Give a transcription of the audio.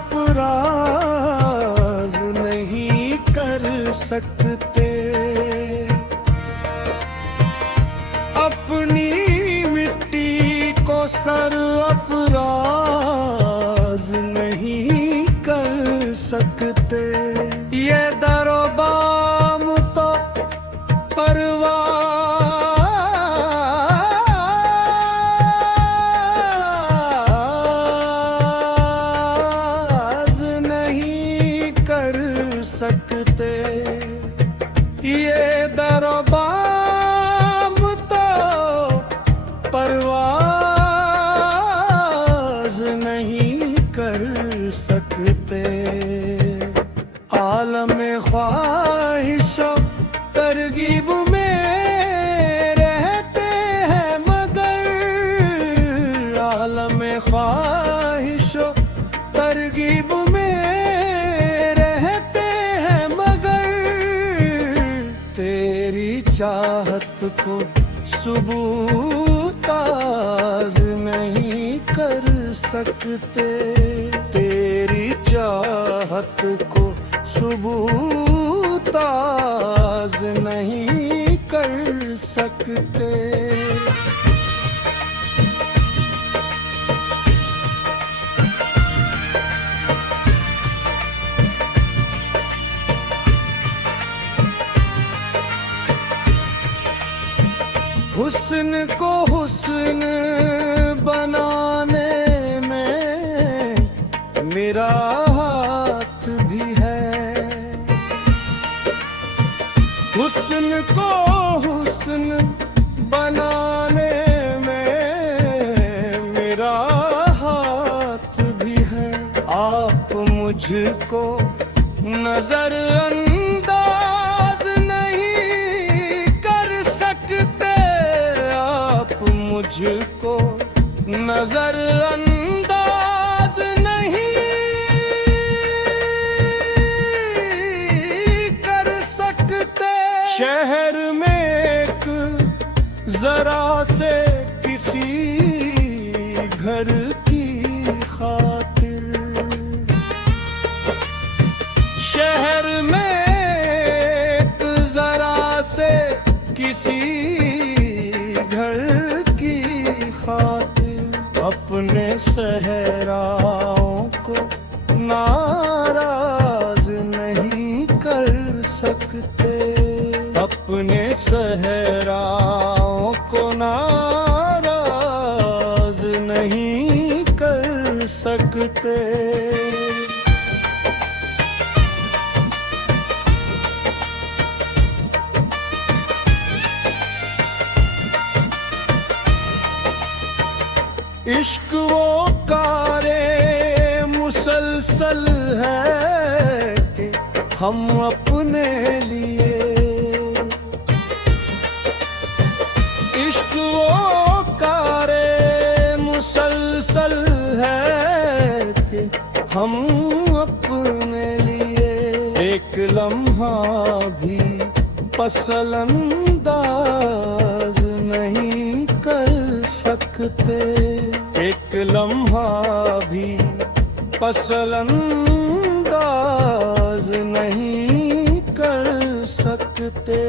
अफराज नहीं कर सकते। अपनी मिट्टी को सरअफराज नहीं कर सकते। ये दरोबाम तो परवाज़ नहीं कर सकते। ये दरोबाम तो परवाज़ नहीं कर सकते। आलमे ख्वाहिशों तरगीब में रहते हैं मगर, आलमे ख्वाहिशों तरगीब में रहते हैं मगर, तेरी चाहत को सुबूताज नहीं कर सकते। तेरी चाहत को सुबूताज नहीं कर सकते। हुस्न को हुस्न बनाने में मेरा हाथ भी है। हुस्न को हुस्न बनाने में मेरा हाथ भी है। आप मुझको नजरअंदाज नहीं कर सकते। आप मुझको नजरअंदाज नहीं कर सकते। शहर में एक जरा से किसी घर की खातिर, शहर में एक जरा से किसी घर की खातिर अपने सहराओं को नाराज नहीं कर सकते। अपने सहराओं को नाराज नहीं कर सकते। इश्क वो कारे मुसलसल है कि हम अपने लिए, इश्क वो कारे मुसलसल है कि हम अपने लिए एक लम्हा भी पसलंदाज नहीं कर सकते। एक लम्हा भी पसलंदाज नहीं कर सकते।